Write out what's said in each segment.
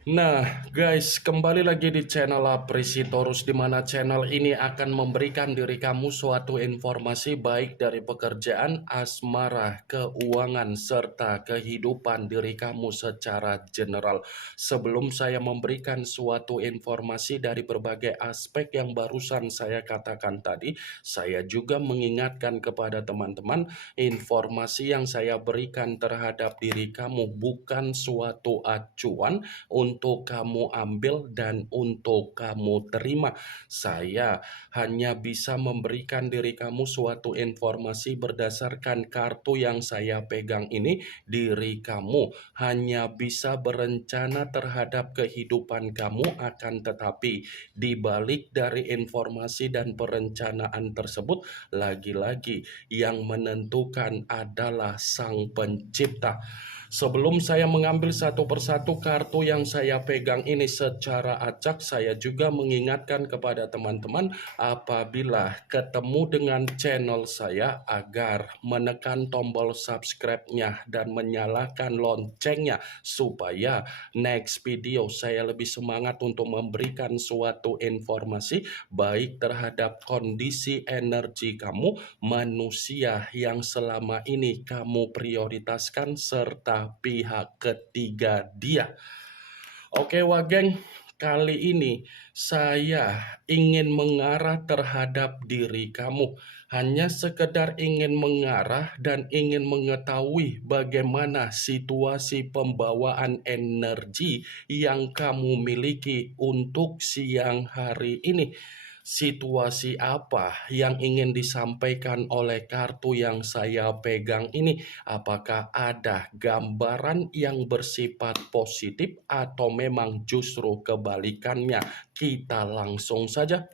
Nah, guys, kembali lagi di channel Apresitorus, di mana channel ini akan memberikan diri kamu suatu informasi baik dari pekerjaan, asmara, keuangan, serta kehidupan diri kamu secara general. Sebelum saya memberikan suatu informasi dari berbagai aspek yang barusan saya katakan tadi, saya juga mengingatkan kepada teman-teman, informasi yang saya berikan terhadap diri kamu bukan suatu acuan untuk kamu ambil dan untuk kamu terima. Saya hanya bisa memberikan diri kamu suatu informasi berdasarkan kartu yang saya pegang ini. Diri kamu hanya bisa berencana terhadap kehidupan kamu, akan tetapi di balik dari informasi dan perencanaan tersebut, lagi-lagi yang menentukan adalah Sang Pencipta. Sebelum saya mengambil satu persatu kartu yang saya pegang ini secara acak, saya juga mengingatkan kepada teman-teman apabila ketemu dengan channel saya agar menekan tombol subscribe-nya dan menyalakan loncengnya supaya next video saya lebih semangat untuk memberikan suatu informasi baik terhadap kondisi energi kamu, manusia yang selama ini kamu prioritaskan, serta pihak ketiga dia. Oke Wageng, kali ini saya ingin mengarah terhadap diri kamu. Hanya sekedar ingin mengarah dan ingin mengetahui bagaimana situasi pembawaan energi yang kamu miliki untuk siang hari ini. Situasi apa yang ingin disampaikan oleh kartu yang saya pegang ini? Apakah ada gambaran yang bersifat positif atau memang justru kebalikannya? Kita langsung saja.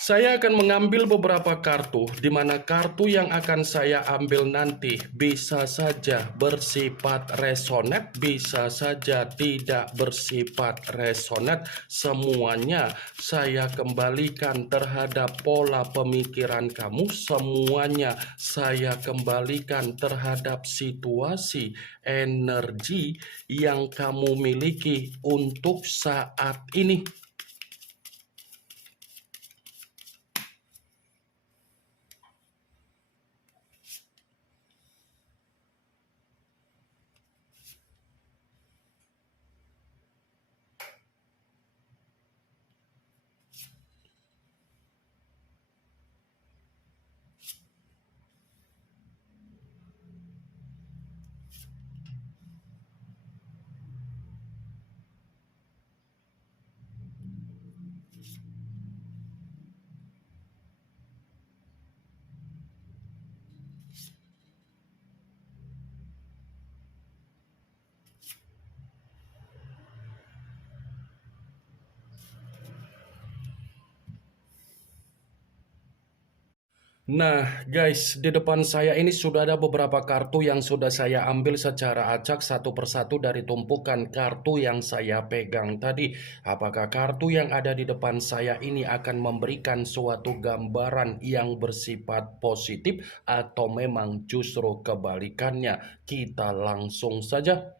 Saya akan mengambil beberapa kartu, di mana kartu yang akan saya ambil nanti bisa saja bersifat resonet, bisa saja tidak bersifat resonet. Semuanya saya kembalikan terhadap pola pemikiran kamu, semuanya saya kembalikan terhadap situasi energi yang kamu miliki untuk saat ini. Nah guys, di depan saya ini sudah ada beberapa kartu yang sudah saya ambil secara acak satu persatu dari tumpukan kartu yang saya pegang tadi. Apakah kartu yang ada di depan saya ini akan memberikan suatu gambaran yang bersifat positif atau memang justru kebalikannya? Kita langsung saja.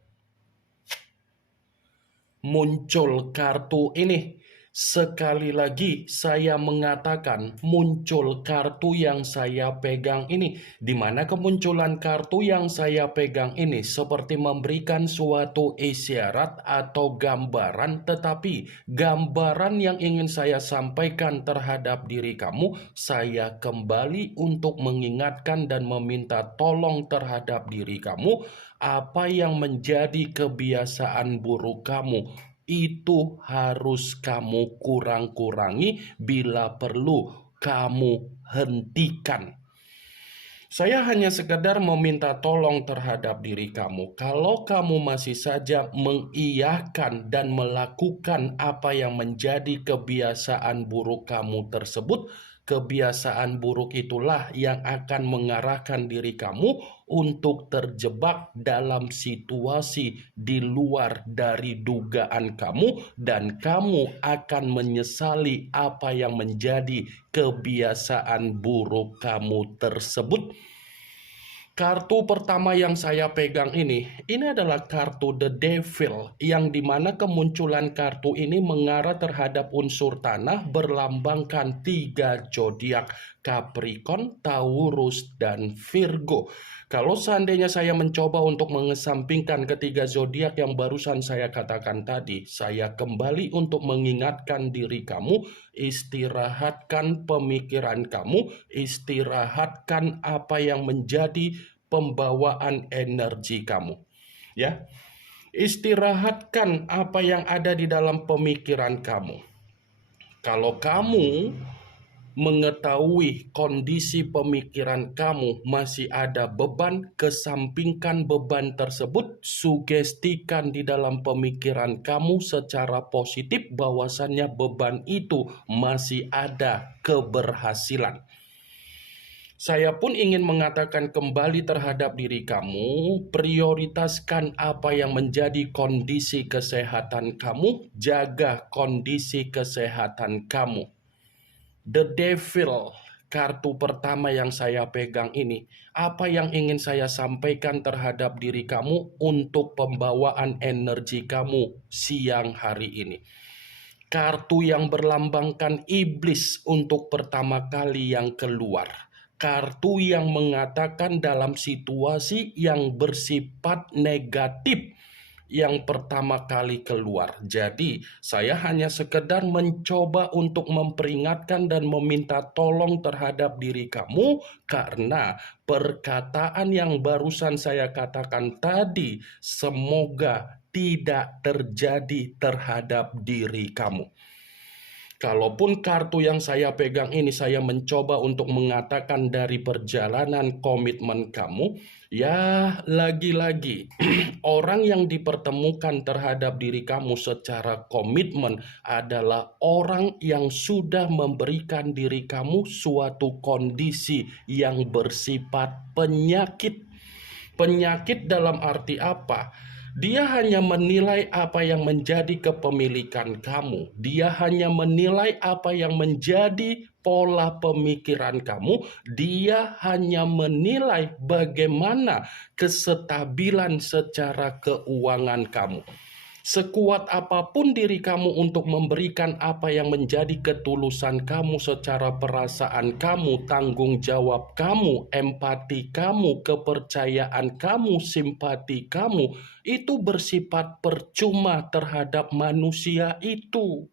Muncul kartu ini. Sekali lagi saya mengatakan muncul kartu yang saya pegang ini, di mana kemunculan kartu yang saya pegang ini seperti memberikan suatu isyarat atau gambaran, tetapi gambaran yang ingin saya sampaikan terhadap diri kamu, saya kembali untuk mengingatkan dan meminta tolong terhadap diri kamu. Apa yang menjadi kebiasaan buruk kamu itu harus kamu kurang-kurangi, bila perlu kamu hentikan. Saya hanya sekedar meminta tolong terhadap diri kamu. Kalau kamu masih saja mengiyakan dan melakukan apa yang menjadi kebiasaan buruk kamu tersebut, kebiasaan buruk itulah yang akan mengarahkan diri kamu untuk terjebak dalam situasi di luar dari dugaan kamu, dan kamu akan menyesali apa yang menjadi kebiasaan buruk kamu tersebut. Kartu pertama yang saya pegang ini adalah kartu The Devil, yang dimana kemunculan kartu ini mengarah terhadap unsur tanah berlambangkan 3 zodiak, Capricorn, Taurus, dan Virgo. Kalau seandainya saya mencoba untuk mengesampingkan ketiga zodiak yang barusan saya katakan tadi, saya kembali untuk mengingatkan diri kamu, istirahatkan pemikiran kamu, istirahatkan apa yang menjadi pembawaan energi kamu. Ya, istirahatkan apa yang ada di dalam pemikiran kamu. Kalau kamu mengetahui kondisi pemikiran kamu masih ada beban, kesampingkan beban tersebut, sugestikan di dalam pemikiran kamu secara positif bahwasannya beban itu masih ada keberhasilan. Saya pun ingin mengatakan kembali terhadap diri kamu, prioritaskan apa yang menjadi kondisi kesehatan kamu, jaga kondisi kesehatan kamu. The Devil, kartu pertama yang saya pegang ini, apa yang ingin saya sampaikan terhadap diri kamu untuk pembawaan energi kamu siang hari ini. Kartu yang berlambangkan iblis untuk pertama kali yang keluar. Kartu yang mengatakan dalam situasi yang bersifat negatif yang pertama kali keluar. Jadi, saya hanya sekedar mencoba untuk memperingatkan dan meminta tolong terhadap diri kamu karena perkataan yang barusan saya katakan tadi semoga tidak terjadi terhadap diri kamu. Kalaupun kartu yang saya pegang ini saya mencoba untuk mengatakan dari perjalanan komitmen kamu, ya lagi-lagi orang yang dipertemukan terhadap diri kamu secara komitmen adalah orang yang sudah memberikan diri kamu suatu kondisi yang bersifat penyakit. Penyakit dalam arti apa? Dia hanya menilai apa yang menjadi kepemilikan kamu. Dia hanya menilai apa yang menjadi pola pemikiran kamu. Dia hanya menilai bagaimana kestabilan secara keuangan kamu. Sekuat apapun diri kamu untuk memberikan apa yang menjadi ketulusan kamu secara perasaan kamu, tanggung jawab kamu, empati kamu, kepercayaan kamu, simpati kamu, itu bersifat percuma terhadap manusia itu.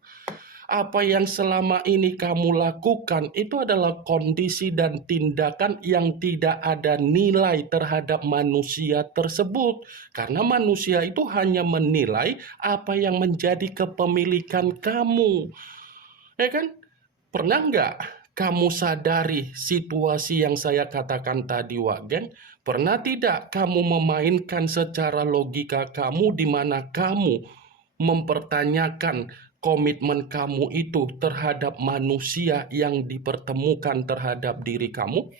Apa yang selama ini kamu lakukan itu adalah kondisi dan tindakan yang tidak ada nilai terhadap manusia tersebut. Karena manusia itu hanya menilai apa yang menjadi kepemilikan kamu. Ya kan? Pernah nggak kamu sadari situasi yang saya katakan tadi, Wak Geng? Pernah tidak kamu memainkan secara logika kamu di mana kamu mempertanyakan komitmen kamu itu terhadap manusia yang dipertemukan terhadap diri kamu?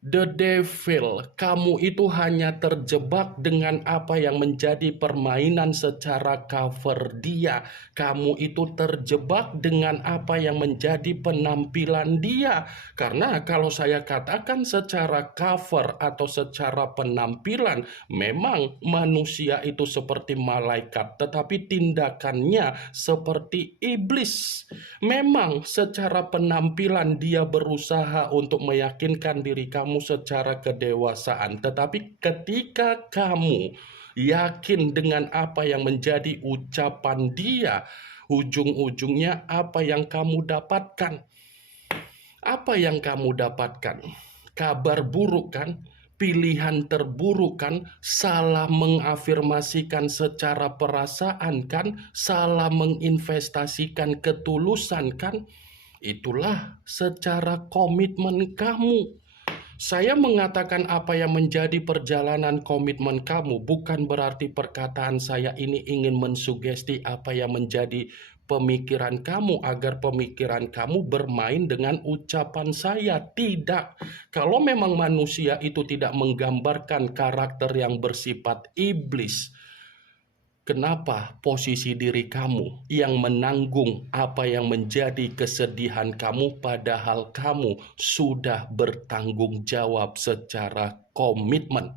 The Devil, kamu itu hanya terjebak dengan apa yang menjadi permainan secara cover dia. Kamu itu terjebak dengan apa yang menjadi penampilan dia. Karena kalau saya katakan secara cover atau secara penampilan, memang manusia itu seperti malaikat, tetapi tindakannya seperti iblis. Memang secara penampilan dia berusaha untuk meyakinkan diri kamu secara kedewasaan, tetapi ketika kamu yakin dengan apa yang menjadi ucapan dia, ujung-ujungnya apa yang kamu dapatkan? Apa yang kamu dapatkan? Kabar buruk kan? Pilihan terburuk kan? Salah mengafirmasikan secara perasaan kan? Salah menginvestasikan ketulusan kan? Itulah secara komitmen kamu. Saya mengatakan apa yang menjadi perjalanan komitmen kamu bukan berarti perkataan saya ini ingin mensugesti apa yang menjadi pemikiran kamu agar pemikiran kamu bermain dengan ucapan saya. Tidak. Kalau memang manusia itu tidak menggambarkan karakter yang bersifat iblis, Kenapa posisi diri kamu yang menanggung apa yang menjadi kesedihan kamu, padahal kamu sudah bertanggung jawab secara komitmen?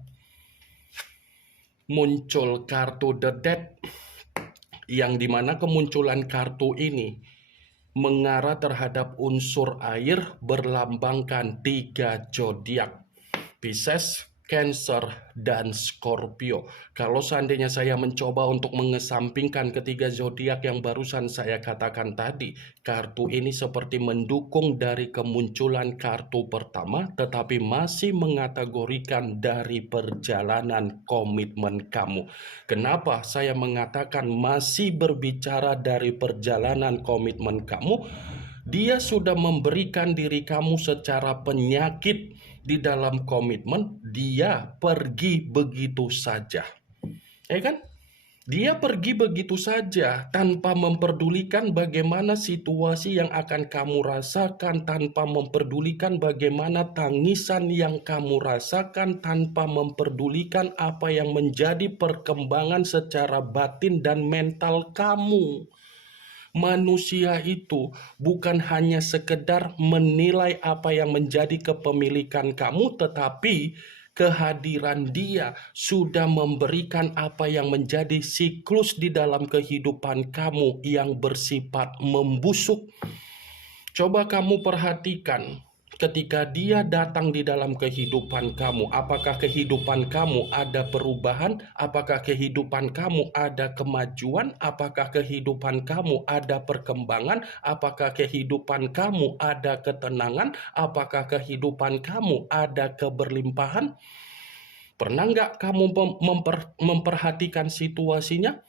Muncul kartu The Death, yang dimana kemunculan kartu ini mengarah terhadap unsur air berlambangkan 3 zodiak: Pisces, Cancer, dan Scorpio. Kalau seandainya saya mencoba untuk mengesampingkan ketiga zodiak yang barusan saya katakan tadi, kartu ini seperti mendukung dari kemunculan kartu pertama, tetapi masih mengategorikan dari perjalanan komitmen kamu. Kenapa saya mengatakan masih berbicara dari perjalanan komitmen kamu? Dia sudah memberikan diri kamu secara penyakit di dalam komitmen. Dia pergi begitu saja, ya kan? Dia pergi begitu saja tanpa memperdulikan bagaimana situasi yang akan kamu rasakan, tanpa memperdulikan bagaimana tangisan yang kamu rasakan, tanpa memperdulikan apa yang menjadi perkembangan secara batin dan mental kamu. Manusia itu bukan hanya sekedar menilai apa yang menjadi kepemilikan kamu, tetapi kehadiran dia sudah memberikan apa yang menjadi siklus di dalam kehidupan kamu yang bersifat membusuk. Coba kamu perhatikan, ketika dia datang di dalam kehidupan kamu, apakah kehidupan kamu ada perubahan? Apakah kehidupan kamu ada kemajuan? Apakah kehidupan kamu ada perkembangan? Apakah kehidupan kamu ada ketenangan? Apakah kehidupan kamu ada keberlimpahan? Pernah nggak kamu memperhatikan situasinya?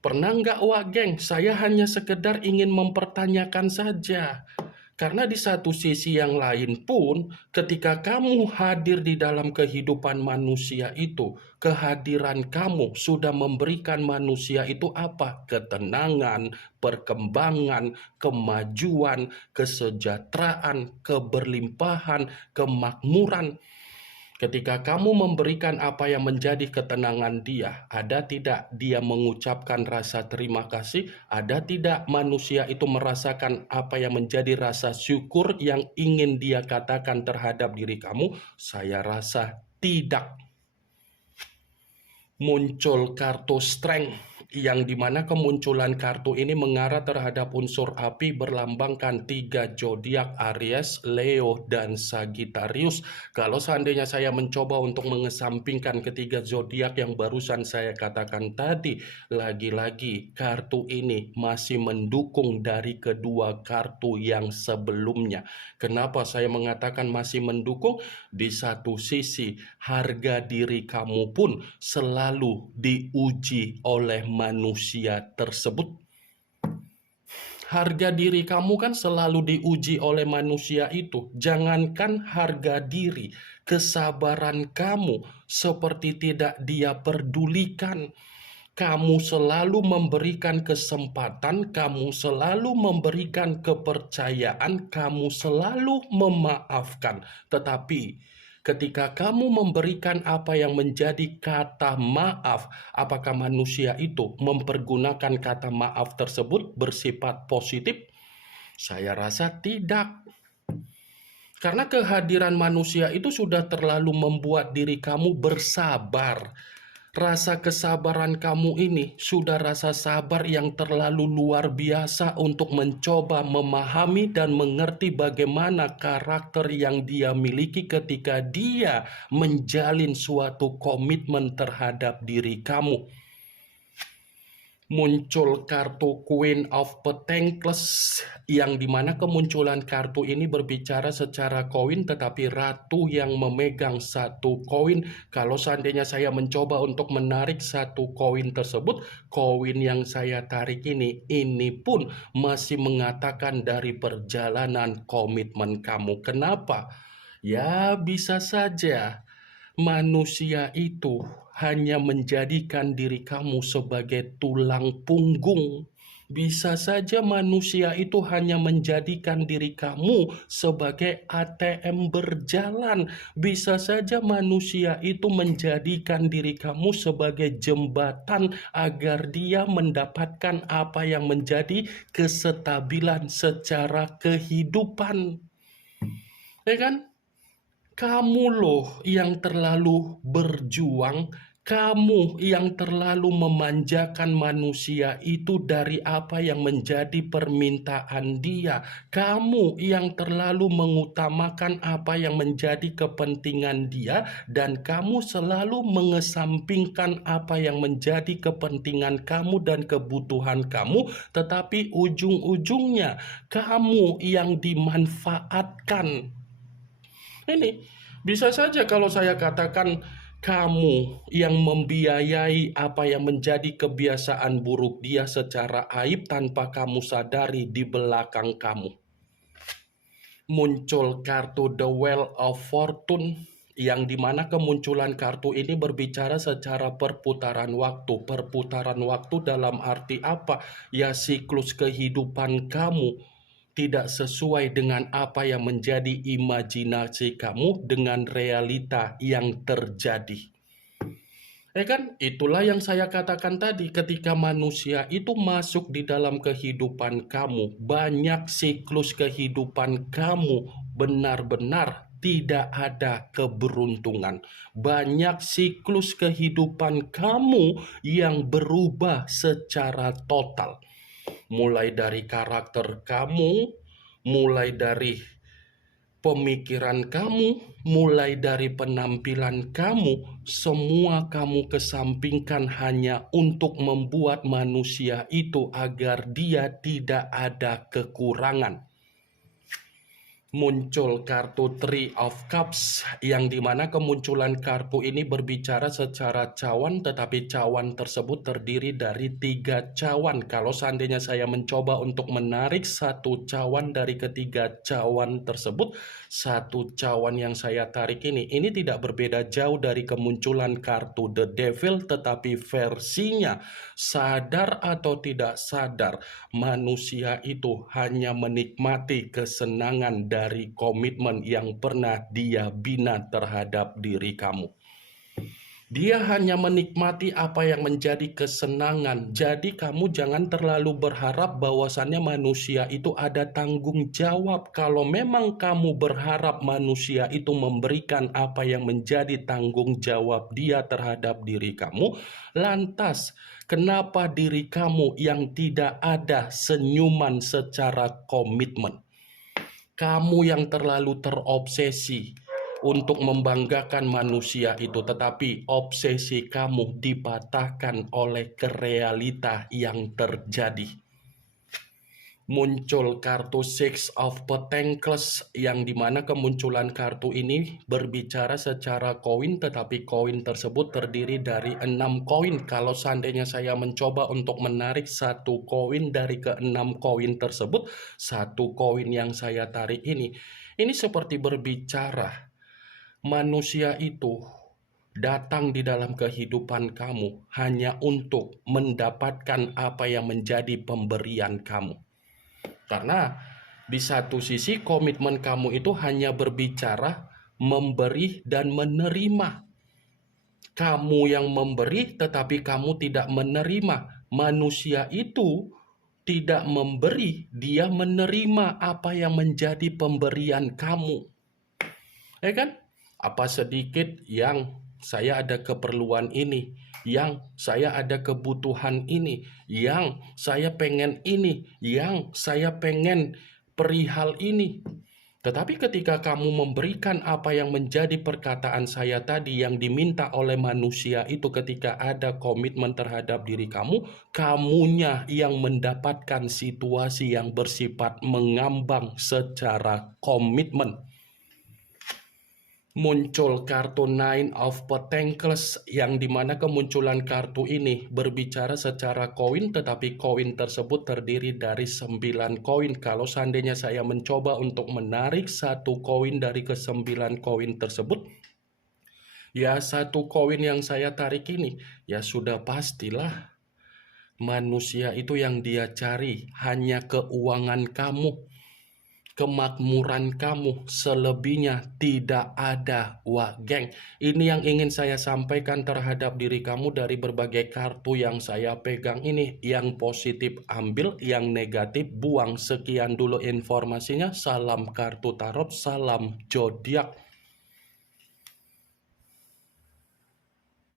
Pernah nggak, wah geng, saya hanya sekedar ingin mempertanyakan saja. Karena di satu sisi yang lain pun, ketika kamu hadir di dalam kehidupan manusia itu, kehadiran kamu sudah memberikan manusia itu apa? Ketenangan, perkembangan, kemajuan, kesejahteraan, keberlimpahan, kemakmuran. Ketika kamu memberikan apa yang menjadi ketenangan dia, ada tidak dia mengucapkan rasa terima kasih? Ada tidak manusia itu merasakan apa yang menjadi rasa syukur yang ingin dia katakan terhadap diri kamu? Saya rasa tidak. Muncul kartu Strength, yang dimana kemunculan kartu ini mengarah terhadap unsur api berlambangkan 3 zodiak: Aries, Leo, dan Sagittarius. Kalau seandainya saya mencoba untuk mengesampingkan ketiga zodiak yang barusan saya katakan tadi, lagi-lagi kartu ini masih mendukung dari kedua kartu yang sebelumnya. Kenapa saya mengatakan masih mendukung? Di satu sisi, harga diri kamu pun selalu diuji oleh manusia tersebut. Harga diri kamu kan selalu diuji oleh manusia itu. Jangankan harga diri, kesabaran kamu seperti tidak dia pedulikan. Kamu selalu memberikan kesempatan, kamu selalu memberikan kepercayaan, kamu selalu memaafkan. Tetapi ketika kamu memberikan apa yang menjadi kata maaf, apakah manusia itu mempergunakan kata maaf tersebut bersifat positif? Saya rasa tidak. Karena kehadiran manusia itu sudah terlalu membuat diri kamu bersabar. Rasa kesabaran kamu ini sudah rasa sabar yang terlalu luar biasa untuk mencoba memahami dan mengerti bagaimana karakter yang dia miliki ketika dia menjalin suatu komitmen terhadap diri kamu. Muncul kartu Queen of Pentacles, yang dimana kemunculan kartu ini berbicara secara koin, tetapi ratu yang memegang satu koin. Kalau seandainya saya mencoba untuk menarik satu koin tersebut, koin yang saya tarik ini pun masih mengatakan dari perjalanan komitmen kamu. Kenapa? Ya bisa saja manusia itu hanya menjadikan diri kamu sebagai tulang punggung. Bisa saja manusia itu hanya menjadikan diri kamu sebagai ATM berjalan. Bisa saja manusia itu menjadikan diri kamu sebagai jembatan agar dia mendapatkan apa yang menjadi kestabilan secara kehidupan. Ya kan? Kamu loh yang terlalu berjuang, kamu yang terlalu memanjakan manusia itu dari apa yang menjadi permintaan dia. Kamu yang terlalu mengutamakan apa yang menjadi kepentingan dia, dan kamu selalu mengesampingkan apa yang menjadi kepentingan kamu dan kebutuhan kamu, tetapi ujung-ujungnya kamu yang dimanfaatkan. Ini bisa saja kalau saya katakan kamu yang membiayai apa yang menjadi kebiasaan buruk dia secara aib tanpa kamu sadari di belakang kamu. Muncul kartu The Wheel of Fortune yang dimana kemunculan kartu ini berbicara secara perputaran waktu. Perputaran waktu dalam arti apa? Ya siklus kehidupan kamu tidak sesuai dengan apa yang menjadi imajinasi kamu dengan realita yang terjadi. Ya kan? Itulah yang saya katakan tadi, ketika manusia itu masuk di dalam kehidupan kamu, banyak siklus kehidupan kamu benar-benar tidak ada keberuntungan. Banyak siklus kehidupan kamu yang berubah secara total. Mulai dari karakter kamu, mulai dari pemikiran kamu, mulai dari penampilan kamu, semua kamu kesampingkan hanya untuk membuat manusia itu agar dia tidak ada kekurangan. Muncul kartu Three of Cups yang dimana kemunculan kartu ini berbicara secara cawan, tetapi cawan tersebut terdiri dari 3 cawan. Kalau seandainya saya mencoba untuk menarik satu cawan dari ketiga cawan tersebut, satu cawan yang saya tarik ini tidak berbeda jauh dari kemunculan kartu The Devil, tetapi versinya sadar atau tidak sadar, manusia itu hanya menikmati kesenangan dari komitmen yang pernah dia bina terhadap diri kamu. Dia hanya menikmati apa yang menjadi kesenangan. Jadi kamu jangan terlalu berharap bahwasannya manusia itu ada tanggung jawab. Kalau memang kamu berharap manusia itu memberikan apa yang menjadi tanggung jawab dia terhadap diri kamu, lantas kenapa diri kamu yang tidak ada senyuman secara komitmen? Kamu yang terlalu terobsesi untuk membanggakan manusia itu, tetapi obsesi kamu dipatahkan oleh realita yang terjadi. Muncul kartu Six of Pentacles yang dimana kemunculan kartu ini berbicara secara koin, tetapi koin tersebut terdiri dari 6 koin. Kalau seandainya saya mencoba untuk menarik satu koin dari ke-6 koin tersebut, satu koin yang saya tarik ini seperti berbicara manusia itu datang di dalam kehidupan kamu hanya untuk mendapatkan apa yang menjadi pemberian kamu. Karena di satu sisi komitmen kamu itu hanya berbicara memberi dan menerima. Kamu yang memberi tetapi kamu tidak menerima. Manusia itu tidak memberi, dia menerima apa yang menjadi pemberian kamu. Ya kan? Apa sedikit yang saya ada keperluan ini, yang saya ada kebutuhan ini, yang saya pengen ini, yang saya pengen perihal ini. Tetapi ketika kamu memberikan apa yang menjadi perkataan saya tadi yang diminta oleh manusia itu, ketika ada komitmen terhadap diri kamu, kamunya yang mendapatkan situasi yang bersifat mengambang secara komitmen. Muncul kartu Nine of Pentacles yang dimana kemunculan kartu ini berbicara secara koin, tetapi koin tersebut terdiri dari 9 koin. Kalau seandainya saya mencoba untuk menarik satu koin dari ke-9 koin tersebut, ya satu koin yang saya tarik ini ya sudah pastilah Manusia itu yang dia cari hanya keuangan kamu, kemakmuran kamu, selebihnya tidak ada. Wah, geng, ini yang ingin saya sampaikan terhadap diri kamu dari berbagai kartu yang saya pegang ini. Yang positif ambil, yang negatif buang. Sekian dulu informasinya. Salam kartu tarot, salam zodiak.